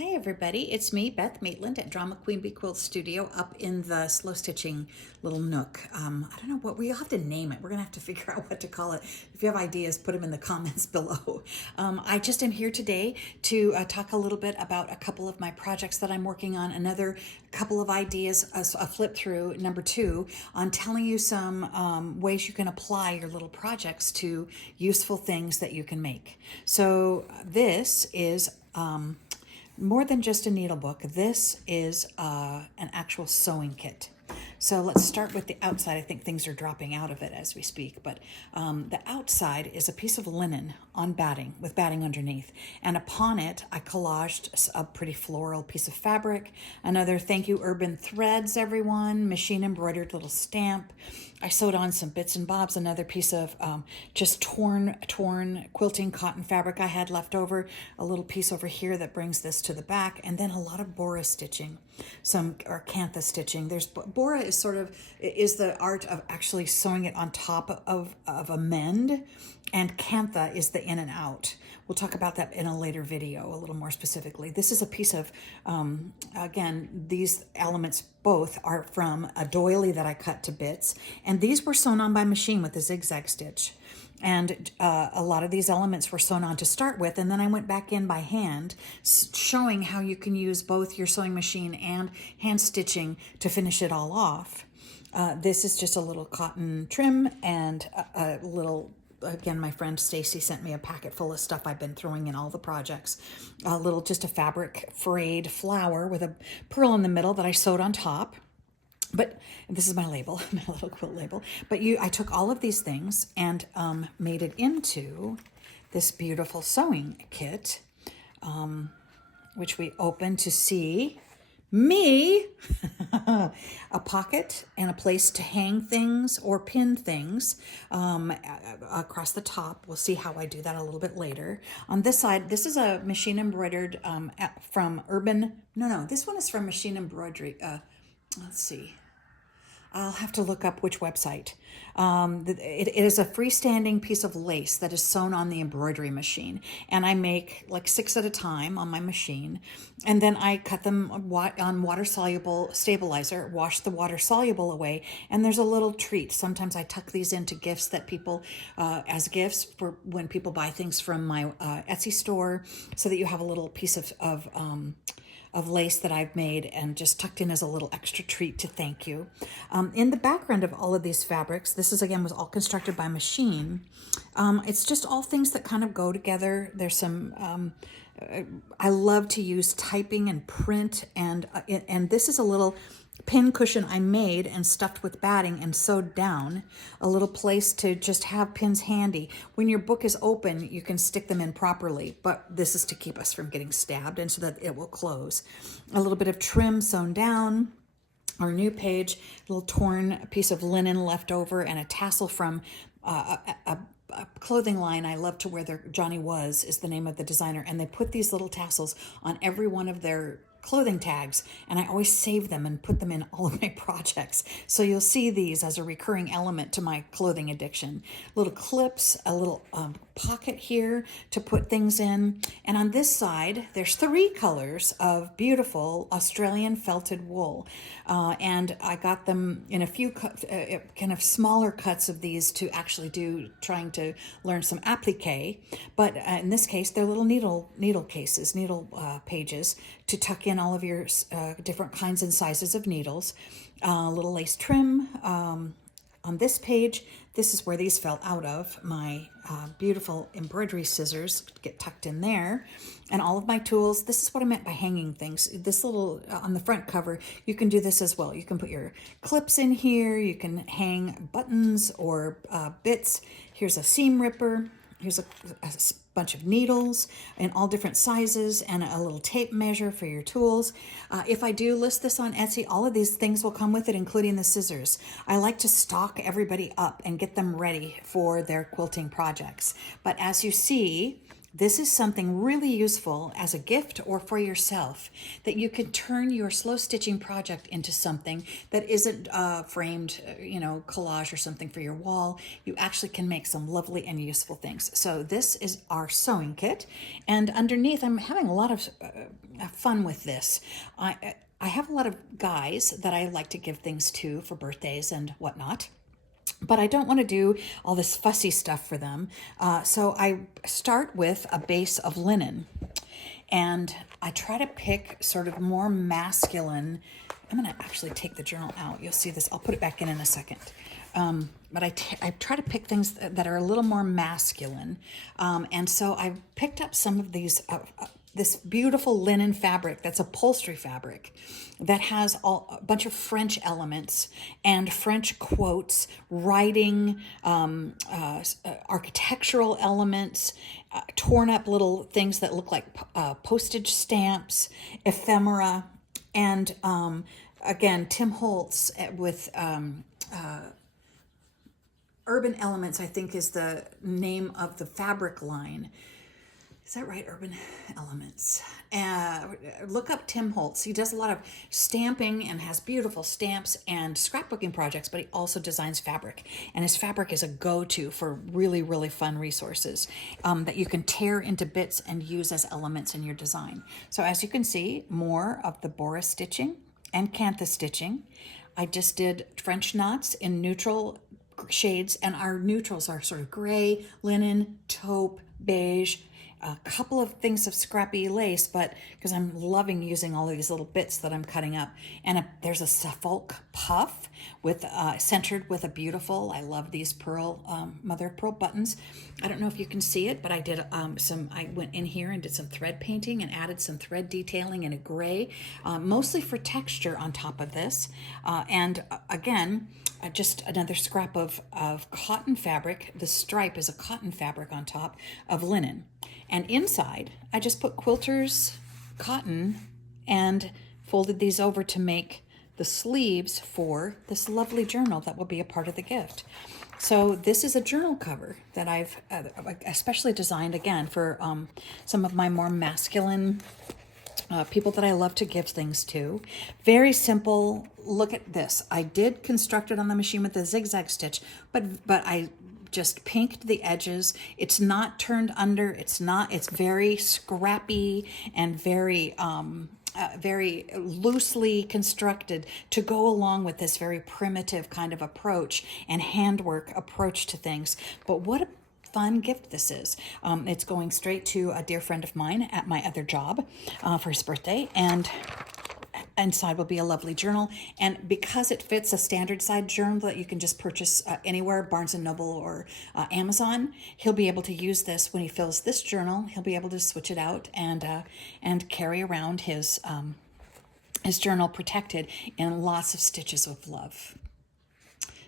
Hi everybody, it's me, Beth Maitland at Drama Queen Bee Quilt Studio up in the slow stitching little nook. I don't know what, we'll have to name it. We're gonna have to figure out what to call it. If you have ideas, put them in the comments below. I just am here today to talk a little bit about a couple of my projects that I'm working on, another couple of ideas, a flip through, number 2, on telling you some ways you can apply your little projects to useful things that you can make. So this is more than just a needle book. This is an actual sewing kit. So let's start with the outside. I think things are dropping out of it as we speak, but the outside is a piece of linen on batting, with batting underneath. And upon it, I collaged a pretty floral piece of fabric, another thank you Urban Threads, everyone, machine embroidered little stamp. I sewed on some bits and bobs, another piece of just torn quilting cotton fabric I had left over, a little piece over here that brings this to the back, and then a lot of Bora stitching, some or Kantha stitching. There's Bora is the art of actually sewing it on top of a mend, and Kantha is the in and out. We'll talk about that in a later video a little more specifically. This is a piece of, again, these elements both are from a doily that I cut to bits, and these were sewn on by machine with a zigzag stitch. And a lot of these elements were sewn on to start with, and then I went back in by hand, showing how you can use both your sewing machine and hand stitching to finish it all off. This is just a little cotton trim and a little, again, my friend Stacy sent me a packet full of stuff I've been throwing in all the projects. Just a fabric frayed flower with a pearl in the middle that I sewed on top. But this is my label, my little quilt label. But I took all of these things and made it into this beautiful sewing kit, which we open to see me, a pocket and a place to hang things or pin things across the top. We'll see how I do that a little bit later. On this side, this is a machine embroidered from Urban. No, this one is from Machine Embroidery. Let's see. I'll have to look up which website. It is a freestanding piece of lace that is sewn on the embroidery machine. And I make like 6 at a time on my machine. And then I cut them on water-soluble stabilizer, wash the water-soluble away, and there's a little treat. Sometimes I tuck these into gifts that people, as gifts for when people buy things from my Etsy store, so that you have a little piece of lace that I've made and just tucked in as a little extra treat to thank you. In the background of all of these fabrics, this is again was all constructed by machine. It's just all things that kind of go together. There's some, I love to use typing and print, and this is a little pin cushion I made and stuffed with batting and sewed down, a little place to just have pins handy. When your book is open, you can stick them in properly, but this is to keep us from getting stabbed and so that it will close. A little bit of trim sewn down. Our new page, a little torn piece of linen left over, and a tassel from a clothing line I love to wear. Johnny Was is the name of the designer, and they put these little tassels on every one of their clothing tags, and I always save them and put them in all of my projects. So you'll see these as a recurring element to my clothing addiction. Little clips, a little pocket here to put things in. And on this side, there's 3 colors of beautiful Australian felted wool. And I got them in a few kind of smaller cuts of these to actually trying to learn some applique. But in this case, they're little needle cases, needle pages to tuck in all of your different kinds and sizes of needles. Little lace trim. On this page, this is where these fell out of. My beautiful embroidery scissors get tucked in there. And all of my tools. This is what I meant by hanging things. This little, on the front cover, you can do this as well. You can put your clips in here. You can hang buttons or bits. Here's a seam ripper. Here's a bunch of needles in all different sizes and a little tape measure for your tools. If I do list this on Etsy, all of these things will come with it, including the scissors. I like to stock everybody up and get them ready for their quilting projects. But as you see, This is something really useful as a gift or for yourself, that you can turn your slow stitching project into something that isn't framed, collage or something for your wall. You actually can make some lovely and useful things. So this is our sewing kit, and underneath I'm having a lot of fun with this. I have a lot of guys that I like to give things to for birthdays and whatnot, but I don't want to do all this fussy stuff for them. So I start with a base of linen, and I try to pick sort of more masculine. I'm going to actually take the journal out. You'll see this. I'll put it back in a second. But I try to pick things that are a little more masculine. And so I picked up some of these this beautiful linen fabric that's upholstery fabric that has a bunch of French elements and French quotes, writing, architectural elements, torn up little things that look like postage stamps, ephemera, and again, Tim Holtz with Urban Elements, I think, is the name of the fabric line. Is that right? Urban Elements. Look up Tim Holtz. He does a lot of stamping and has beautiful stamps and scrapbooking projects, but he also designs fabric. And his fabric is a go-to for really, really fun resources that you can tear into bits and use as elements in your design. So as you can see, more of the Boris stitching and Kantha stitching. I just did French knots in neutral shades, and our neutrals are sort of gray, linen, taupe, beige, a couple of things of scrappy lace, but because I'm loving using all of these little bits that I'm cutting up. And there's a Suffolk puff with centered with a beautiful, I love these mother of pearl buttons. I don't know if you can see it, but I did I went in here and did some thread painting and added some thread detailing in a gray, mostly for texture on top of this. Again, just another scrap of cotton fabric. The stripe is a cotton fabric on top of linen. And inside, I just put quilter's cotton and folded these over to make the sleeves for this lovely journal that will be a part of the gift. So this is a journal cover that I've especially designed, again, for some of my more masculine people that I love to give things to. Very simple. Look at this. I did construct it on the machine with a zigzag stitch, but I just pinked the edges. It's not turned under. It's very scrappy and very loosely constructed to go along with this very primitive kind of approach and handwork approach to things. But what a fun gift this is. It's going straight to a dear friend of mine at my other job for his birthday, and inside will be a lovely journal. And because it fits a standard size journal that you can just purchase anywhere, Barnes & Noble or Amazon, he'll be able to use this when he fills this journal. He'll be able to switch it out and carry around his journal protected in lots of stitches of love.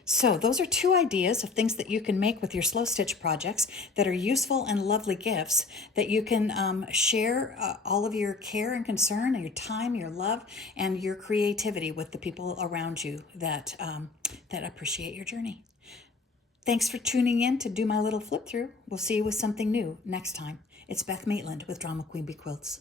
So those are two ideas of things that you can make with your slow stitch projects that are useful and lovely gifts that you can share all of your care and concern, your time, your love, and your creativity with the people around you that appreciate your journey. Thanks for tuning in to do my little flip through. We'll see you with something new next time. It's Beth Maitland with Drama Queen Bee Quilts.